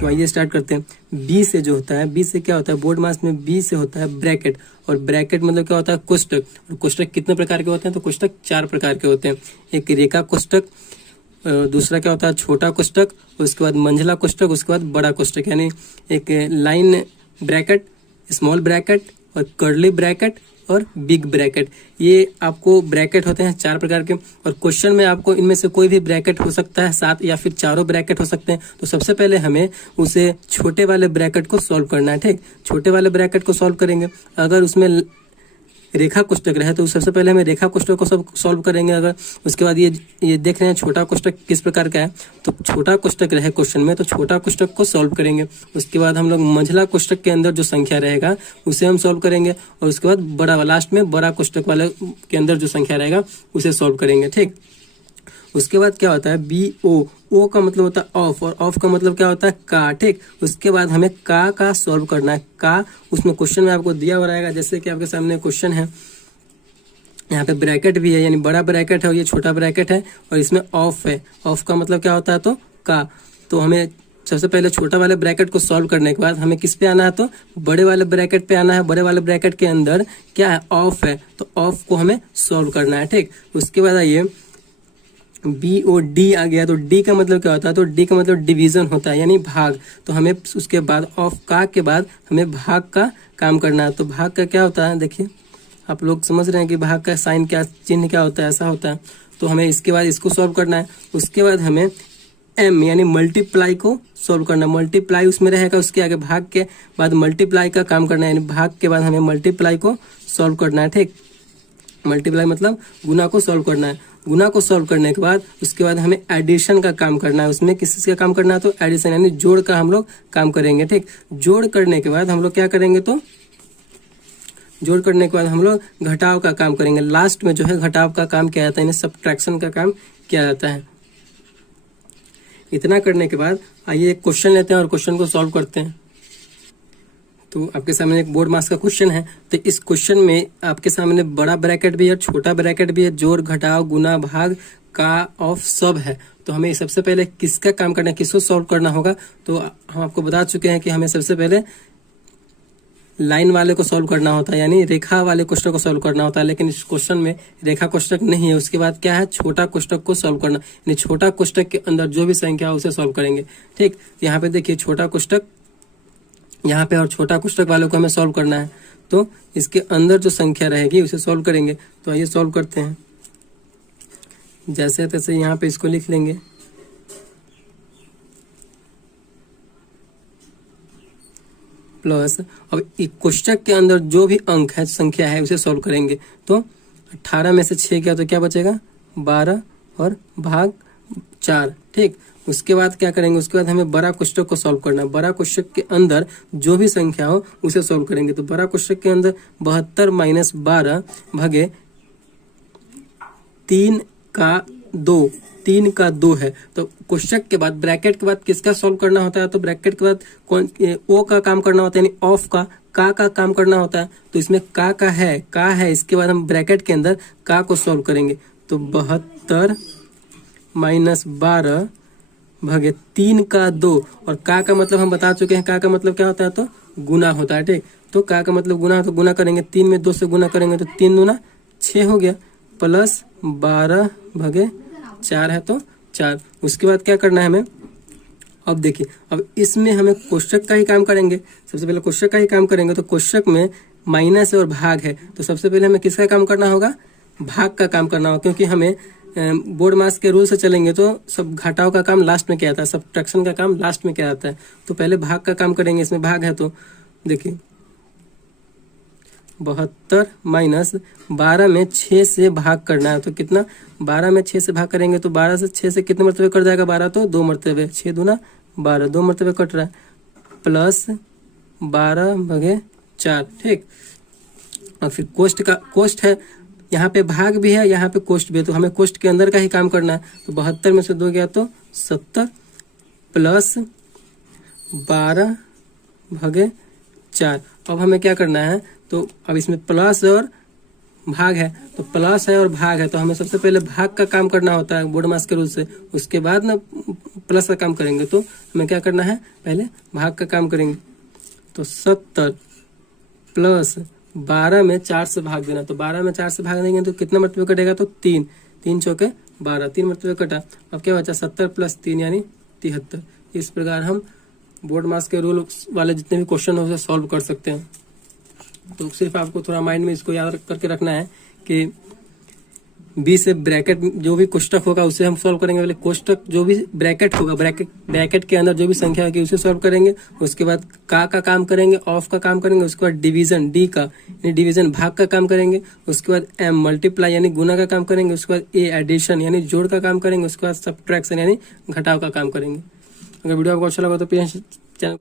तो आइए स्टार्ट करते हैं। बी से जो होता है, बी से क्या होता है, बोर्ड मास में बी से होता है ब्रैकेट, और ब्रैकेट मतलब क्या होता है, कोष्टक। और कोष्टक कितने प्रकार के होते हैं, तो कोष्टक 4 प्रकार के होते हैं। एक रेखा कोष्टक, दूसरा क्या होता है छोटा कोष्टक, उसके बाद मंझला कोष्टक, उसके बाद बड़ा कोष्टक, यानी एक लाइन ब्रैकेट, स्मॉल ब्रैकेट और कर्ली ब्रैकेट और बिग ब्रैकेट। ये आपको ब्रैकेट होते हैं 4 प्रकार के, और क्वेश्चन में आपको इनमें से कोई भी ब्रैकेट हो सकता है, 7 या फिर चारों ब्रैकेट हो सकते हैं। तो सबसे पहले हमें उसे छोटे वाले ब्रैकेट को सॉल्व करना है। ठीक, छोटे वाले ब्रैकेट को सॉल्व करेंगे। अगर उसमें रेखा कोष्टक रहे तो सबसे पहले हमें रेखा कोष्टक को सब सॉल्व करेंगे। अगर उसके बाद ये देख रहे हैं छोटा कोष्टक किस प्रकार का है, तो छोटा कोष्टक रहे क्वेश्चन में तो छोटा कोष्टक को सॉल्व करेंगे। उसके बाद हम लोग मंझला कोष्टक के अंदर जो संख्या रहेगा उसे हम सॉल्व करेंगे, और उसके बाद बड़ा लास्ट में बड़ा कोष्टक वाले के अंदर जो संख्या रहेगा उसे सॉल्व करेंगे। ठीक, उसके बाद क्या होता है बी ओ का मतलब होता है ऑफ, और ऑफ का मतलब क्या होता है का। ठीक, उसके बाद हमें का सॉल्व करना है। का उसमें क्वेश्चन में आपको दिया हुआ रहेगा, जैसे कि आपके सामने क्वेश्चन है, यहाँ पे ब्रैकेट भी है, यानी बड़ा ब्रैकेट है और ये छोटा ब्रैकेट है, और इसमें ऑफ है। ऑफ का मतलब क्या होता है, तो का। तो हमें सबसे पहले छोटा वाले ब्रैकेट को सॉल्व करने के बाद हमें किस पे आना है, तो बड़े वाले ब्रैकेट पे आना है। बड़े वाले ब्रैकेट के अंदर क्या है, ऑफ है, तो ऑफ को हमें सॉल्व करना है। ठीक, उसके बाद आइए बी ओ डी आ गया, तो डी का मतलब क्या होता है, तो डी का मतलब डिवीजन होता है, यानी भाग। तो हमें उसके बाद ऑफ का के बाद हमें भाग का काम करना है। तो भाग का क्या होता है, देखिए आप लोग समझ रहे हैं कि भाग का साइन क्या, चिन्ह क्या होता है, ऐसा होता है। तो हमें इसके बाद इसको सॉल्व करना है। उसके बाद हमें एम यानी मल्टीप्लाई को सॉल्व करना है। मल्टीप्लाई उसमें रहेगा, उसके आगे भाग के बाद मल्टीप्लाई का काम करना है, यानी भाग के बाद हमें मल्टीप्लाई को सॉल्व करना है। ठीक, मल्टीप्लाई मतलब गुना को सॉल्व करना है। गुना को सॉल्व करने के बाद उसके बाद हमें एडिशन का काम करना है। उसमें किस चीज का काम करना है, तो एडिशन यानी जोड़ का हम लोग काम करेंगे। ठीक, जोड़ करने के बाद हम लोग क्या करेंगे, तो जोड़ करने के बाद हम लोग घटाव का काम करेंगे। लास्ट में जो है घटाव का काम किया जाता है, यानी सब्ट्रैक्शन का काम किया जाता है। इतना करने के बाद आइए एक क्वेश्चन लेते हैं और क्वेश्चन को सॉल्व करते हैं। तो आपके सामने एक बोर्ड मास का क्वेश्चन है। तो इस क्वेश्चन में आपके सामने बड़ा ब्रैकेट भी है, छोटा ब्रैकेट भी है, जोड़ घटाव गुना भाग का ऑफ सब है। तो हमें सबसे पहले किसका काम करना है, किसको सॉल्व करना होगा, तो हम आपको बता चुके हैं कि हमें सबसे पहले लाइन वाले को सॉल्व करना होता है, यानी रेखा वाले कोष्टक को सॉल्व करना होता है। लेकिन इस क्वेश्चन में रेखा कोष्टक नहीं है। उसके बाद क्या है, छोटा कोष्टक को सॉल्व करना, यानी छोटा कोष्टक के अंदर जो भी संख्या है उसे सॉल्व करेंगे। ठीक, यहाँ पे देखिए छोटा कोष्टक यहाँ पे और छोटा कोष्टक वालों को हमें सॉल्व करना है। तो इसके अंदर जो संख्या रहेगी उसे सॉल्व करेंगे। तो आइए सॉल्व करते हैं। जैसे तैसे यहाँ पे इसको लिख लेंगे, प्लस अब कोष्टक के अंदर जो भी अंक है, संख्या है, उसे सॉल्व करेंगे। तो 18 में से 6 गया तो क्या बचेगा, 12 और भाग 4। ठीक, उसके बाद क्या करेंगे, उसके बाद हमें बड़ा कोष्टक को सॉल्व करना है। बड़ा कोष्टक के अंदर जो भी संख्या हो उसे सॉल्व करेंगे। तो बड़ा कोष्टक के अंदर 72 माइनस 12 भागे 3 का 2, 3 का 2 है। तो कोष्टक के बाद ब्रैकेट के बाद किसका सॉल्व करना होता है, तो ब्रैकेट के बाद कौन ओ का काम करना होता है, यानी ऑफ का काम करना होता है। तो इसमें का है, इसके बाद हम ब्रैकेट के अंदर का को सॉल्व करेंगे। तो 72 माइनस 12 भागे 3 का 2, और का मतलब हम बता चुके हैं, का मतलब क्या होता है, तो गुना होता है। ठीक, तो का मतलब गुना, तो गुना करेंगे 3 में 2 से गुना करेंगे तो 3 दूना 6 हो गया, प्लस 12 भागे 4 है तो 4। उसके बाद क्या करना है हमें, अब देखिए अब इसमें हमें कोष्टक का ही काम करेंगे। सबसे पहले कोष्टक का ही काम करेंगे। तो कोष्टक में माइनस और भाग है, तो सबसे पहले हमें किसका काम करना होगा, भाग का काम करना होगा। क्योंकि हमें बोर्ड मास के रूल से चलेंगे तो सब घटाव का काम लास्ट में किया जाता है, सब्ट्रैक्शन का काम लास्ट में किया जाता है। तो पहले भाग का काम करेंगे। इसमें भाग है तो देखिए 72 माइनस 12 में 6 से भाग करना है। तो कितना, 12 में 6 से भाग करेंगे तो 12 से 6 से कितने मरतबे कट जाएगा, 12 तो 2 मरतबे, 6 दूना 12, 2 मरतबे कट रहा है, प्लस 12 भागे 4। ठीक, और फिर कोष्ट है, यहाँ पे भाग भी है, यहाँ पे कोष्ट भी है। तो हमें कोष्ट के अंदर का ही काम करना है। तो 72 में से 2 गया तो 70, प्लस 12 भागे 4। अब हमें क्या करना है, तो अब इसमें प्लस और भाग है, तो प्लस है और भाग है, तो हमें सबसे पहले भाग का काम करना होता है बोर्ड मास के रूल से। उसके बाद ना प्लस का काम करेंगे तो हमें क्या करना है, पहले भाग का काम करेंगे। तो 70 प्लस 12 में 4 से भाग देना। तो 12 में 4 से भाग देंगे तो कितना मल्टीपल कटेगा, तो 3, 3 चौके 12, 3 मल्टीपल कटा। अब क्या बचा, 70 प्लस 3 यानी 73। इस प्रकार हम बोर्ड मास के रूल वाले जितने भी क्वेश्चन हो उसे सॉल्व कर सकते हैं। तो सिर्फ आपको थोड़ा माइंड में इसको याद करके रखना है कि बी से ब्रैकेट जो भी कोष्टक होगा उसे हम सॉल्व करेंगे। पहले कोष्टक जो भी ब्रैकेट होगा, ब्रैकेट के अंदर जो भी संख्या होगी उसे सॉल्व करेंगे। उसके बाद का काम करेंगे, ऑफ का काम करेंगे। उसके बाद डिवीजन, डी का यानी डिवीजन भाग का काम करेंगे। उसके बाद एम मल्टीप्लाई यानी गुना का काम करेंगे। उसके बाद ए एडिशन यानी जोड़ का काम करेंगे। उसके बाद सब्ट्रैक्शन यानी घटाव का काम करेंगे। अगर वीडियो आपको अच्छा लगा तो प्लीज चैनल